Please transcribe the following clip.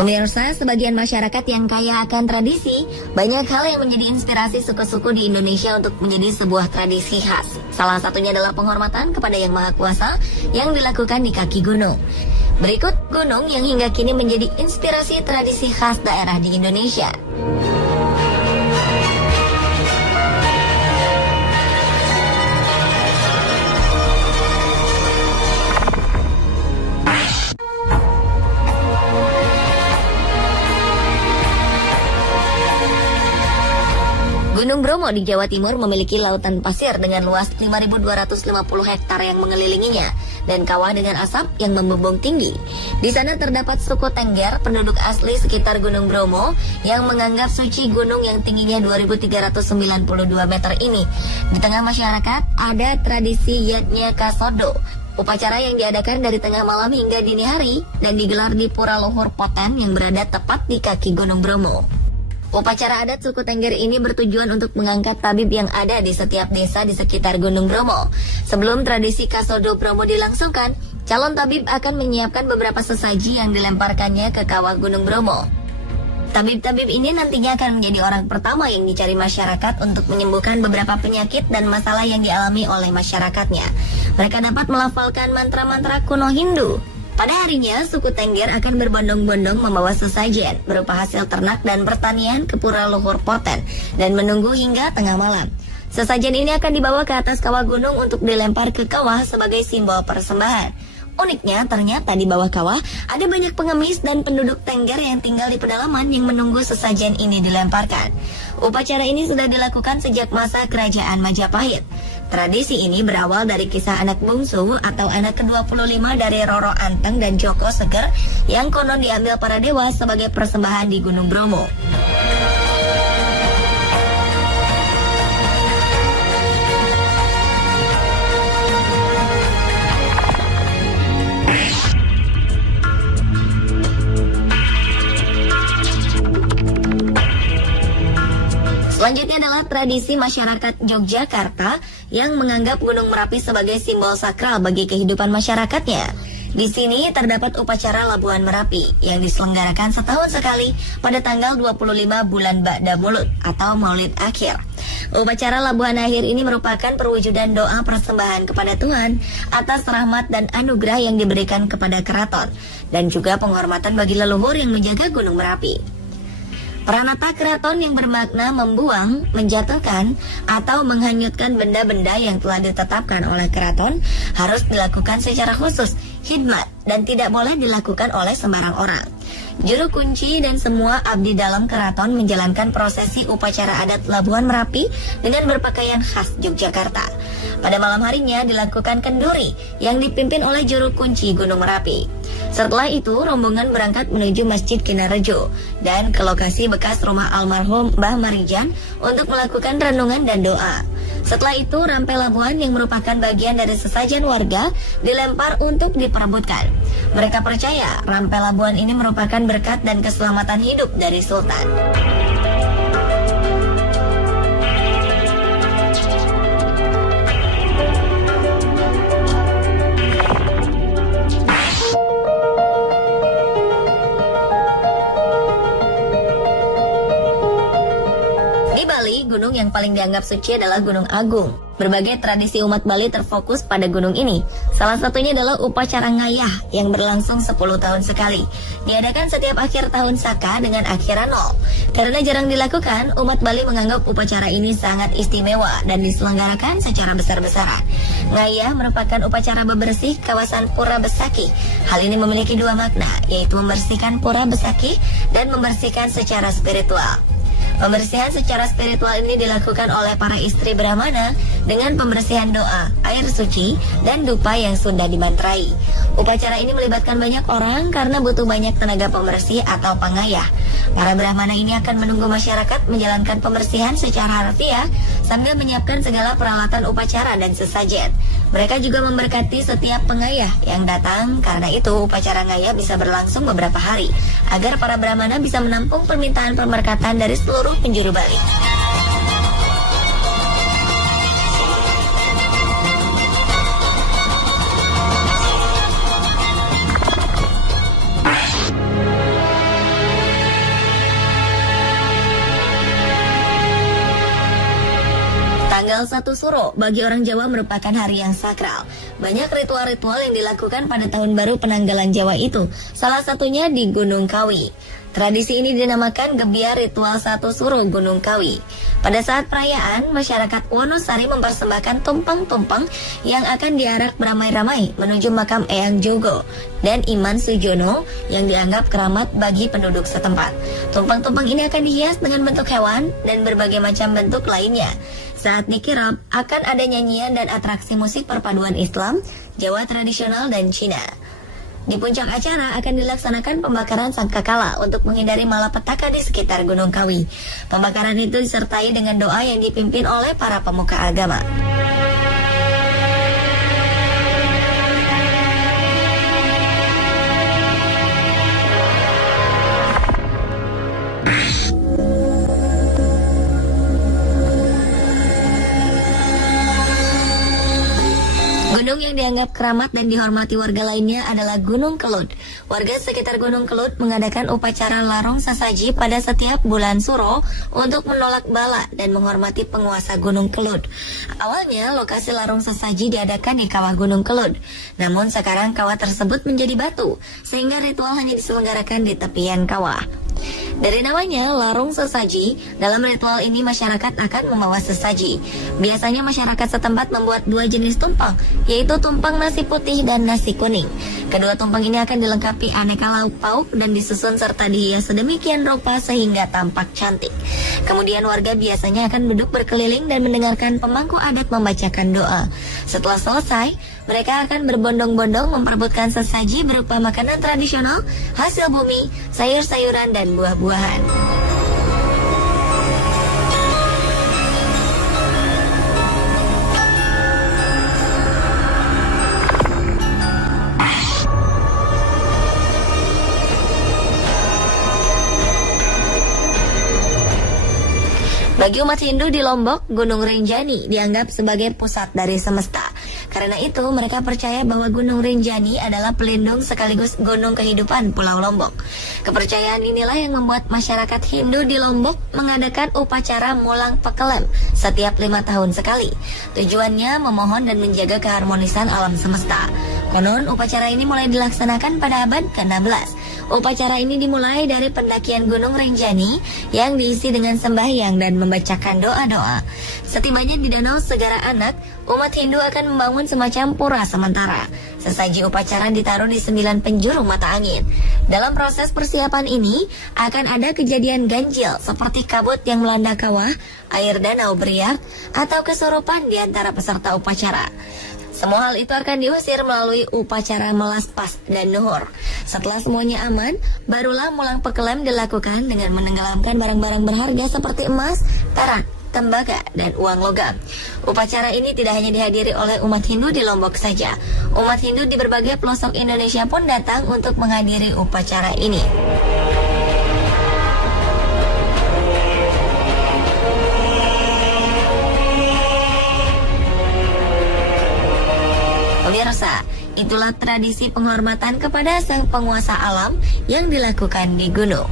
Pemirsa, sebagian masyarakat yang kaya akan tradisi, banyak hal yang menjadi inspirasi suku-suku di Indonesia untuk menjadi sebuah tradisi khas. Salah satunya adalah penghormatan kepada Yang Maha Kuasa yang dilakukan di kaki gunung. Berikut gunung yang hingga kini menjadi inspirasi tradisi khas daerah di Indonesia. Gunung Bromo di Jawa Timur memiliki lautan pasir dengan luas 5.250 hektar yang mengelilinginya dan kawah dengan asap yang membumbung tinggi. Di sana terdapat suku Tengger, penduduk asli sekitar Gunung Bromo yang menganggap suci gunung yang tingginya 2.392 meter ini. Di tengah masyarakat ada tradisi Yatnya Kasodo, upacara yang diadakan dari tengah malam hingga dini hari dan digelar di Pura Luhur Poten yang berada tepat di kaki Gunung Bromo. Upacara adat suku Tengger ini bertujuan untuk mengangkat tabib yang ada di setiap desa di sekitar Gunung Bromo. Sebelum tradisi Kasodo Bromo dilangsungkan, calon tabib akan menyiapkan beberapa sesaji yang dilemparkannya ke kawah Gunung Bromo. Tabib-tabib ini nantinya akan menjadi orang pertama yang dicari masyarakat untuk menyembuhkan beberapa penyakit dan masalah yang dialami oleh masyarakatnya. Mereka dapat melafalkan mantra-mantra kuno Hindu. Pada harinya, suku Tengger akan berbondong-bondong membawa sesajen berupa hasil ternak dan pertanian ke Pura Luhur Poten dan menunggu hingga tengah malam. Sesajen ini akan dibawa ke atas kawah gunung untuk dilempar ke kawah sebagai simbol persembahan. Uniknya, ternyata di bawah kawah ada banyak pengemis dan penduduk Tengger yang tinggal di pedalaman yang menunggu sesajen ini dilemparkan. Upacara ini sudah dilakukan sejak masa Kerajaan Majapahit. Tradisi ini berawal dari kisah anak bungsu atau anak ke-25 dari Roro Anteng dan Joko Seger yang konon diambil para dewa sebagai persembahan di Gunung Bromo. Selanjutnya adalah tradisi masyarakat Yogyakarta yang menganggap Gunung Merapi sebagai simbol sakral bagi kehidupan masyarakatnya. Di sini terdapat upacara Labuhan Merapi yang diselenggarakan setahun sekali pada tanggal 25 bulan Ba'da Mulud atau Maulid Akhir. Upacara Labuhan Akhir ini merupakan perwujudan doa persembahan kepada Tuhan atas rahmat dan anugerah yang diberikan kepada keraton dan juga penghormatan bagi leluhur yang menjaga Gunung Merapi. Pranata keraton yang bermakna membuang, menjatuhkan, atau menghanyutkan benda-benda yang telah ditetapkan oleh keraton harus dilakukan secara khusus, hikmat, dan tidak boleh dilakukan oleh sembarang orang. Juru kunci dan semua abdi dalam keraton menjalankan prosesi upacara adat Labuhan Merapi dengan berpakaian khas Yogyakarta. Pada malam harinya dilakukan kenduri yang dipimpin oleh juru kunci Gunung Merapi. Setelah itu rombongan berangkat menuju Masjid Kinarejo dan ke lokasi bekas rumah almarhum Mbah Marijan untuk melakukan renungan dan doa. Setelah itu rampai labuhan yang merupakan bagian dari sesajen warga dilempar untuk diperebutkan. Mereka percaya rampai labuhan ini merupakan berkat dan keselamatan hidup dari Sultan. Gunung yang paling dianggap suci adalah Gunung Agung. Berbagai tradisi umat Bali terfokus pada gunung ini. Salah satunya adalah upacara ngayah yang berlangsung 10 tahun sekali. Diadakan setiap akhir tahun Saka dengan akhiran 0. Karena jarang dilakukan, umat Bali menganggap upacara ini sangat istimewa dan diselenggarakan secara besar-besaran. Ngayah merupakan upacara bebersih kawasan Pura Besaki. Hal ini memiliki dua makna, yaitu membersihkan Pura Besaki dan membersihkan secara spiritual. Pembersihan secara spiritual ini dilakukan oleh para istri Brahmana dengan pembersihan doa, air suci, dan dupa yang sudah dimantrai. Upacara ini melibatkan banyak orang karena butuh banyak tenaga pembersih atau pangayah. Para Brahmana ini akan menunggu masyarakat menjalankan pembersihan secara harfiah sambil menyiapkan segala peralatan upacara dan sesajen. Mereka juga memberkati setiap pengayah yang datang, karena itu upacara ngayah bisa berlangsung beberapa hari agar para Brahmana bisa menampung permintaan pemberkatan dari seluruh penjuru Bali. Tanggal 1 Suro bagi orang Jawa merupakan hari yang sakral. Banyak ritual-ritual yang dilakukan pada tahun baru penanggalan Jawa itu, salah satunya di Gunung Kawi. Tradisi ini dinamakan Gebiar Ritual 1 Suro Gunung Kawi. Pada saat perayaan, masyarakat Wonosari mempersembahkan tumpeng-tumpeng yang akan diarak beramai-ramai menuju makam Eyang Jogo dan Iman Sujono yang dianggap keramat bagi penduduk setempat. Tumpeng-tumpeng ini akan dihias dengan bentuk hewan dan berbagai macam bentuk lainnya. Saat dikirap, akan ada nyanyian dan atraksi musik perpaduan Islam, Jawa tradisional, dan Cina. Di puncak acara akan dilaksanakan pembakaran sangkakala untuk menghindari malapetaka di sekitar Gunung Kawi. Pembakaran itu disertai dengan doa yang dipimpin oleh para pemuka agama. Gunung yang dianggap keramat dan dihormati warga lainnya adalah Gunung Kelut. Warga sekitar Gunung Kelut mengadakan upacara larung sesaji pada setiap bulan Suro untuk menolak bala dan menghormati penguasa Gunung Kelut. Awalnya lokasi larung sesaji diadakan di kawah Gunung Kelut. Namun sekarang kawah tersebut menjadi batu, sehingga ritual hanya diselenggarakan di tepian kawah. Dari namanya, larung sesaji, dalam ritual ini masyarakat akan membawa sesaji. Biasanya masyarakat setempat membuat dua jenis tumpeng, yaitu tumpeng nasi putih dan nasi kuning. Kedua tumpeng ini akan dilengkapi aneka lauk pauk dan disusun serta dihias sedemikian rupa sehingga tampak cantik. Kemudian warga biasanya akan duduk berkeliling dan mendengarkan pemangku adat membacakan doa. Setelah selesai, mereka akan berbondong-bondong memperebutkan sesaji berupa makanan tradisional, hasil bumi, sayur-sayuran, dan buah-buahan. Bagi umat Hindu di Lombok, Gunung Rinjani dianggap sebagai pusat dari semesta. Karena itu, mereka percaya bahwa Gunung Rinjani adalah pelindung sekaligus gunung kehidupan Pulau Lombok. Kepercayaan inilah yang membuat masyarakat Hindu di Lombok mengadakan upacara Mulang Pekelem setiap 5 tahun sekali. Tujuannya memohon dan menjaga keharmonisan alam semesta. Konon, upacara ini mulai dilaksanakan pada abad ke-16. Upacara ini dimulai dari pendakian Gunung Rinjani yang diisi dengan sembahyang dan membacakan doa-doa. Setibanya di Danau Segara Anak, umat Hindu akan membangun semacam pura sementara. Sesaji upacara ditaruh di 9 penjuru mata angin. Dalam proses persiapan ini, akan ada kejadian ganjil seperti kabut yang melanda kawah, air danau beriak, atau kesurupan di antara peserta upacara. Semua hal itu akan diusir melalui upacara melas pas dan nuhur. Setelah semuanya aman, barulah Mulang Pekelem dilakukan dengan menenggelamkan barang-barang berharga seperti emas, perak, tembaga, dan uang logam. Upacara ini tidak hanya dihadiri oleh umat Hindu di Lombok saja. Umat Hindu di berbagai pelosok Indonesia pun datang untuk menghadiri upacara ini. Pemirsa, itulah tradisi penghormatan kepada sang penguasa alam yang dilakukan di gunung.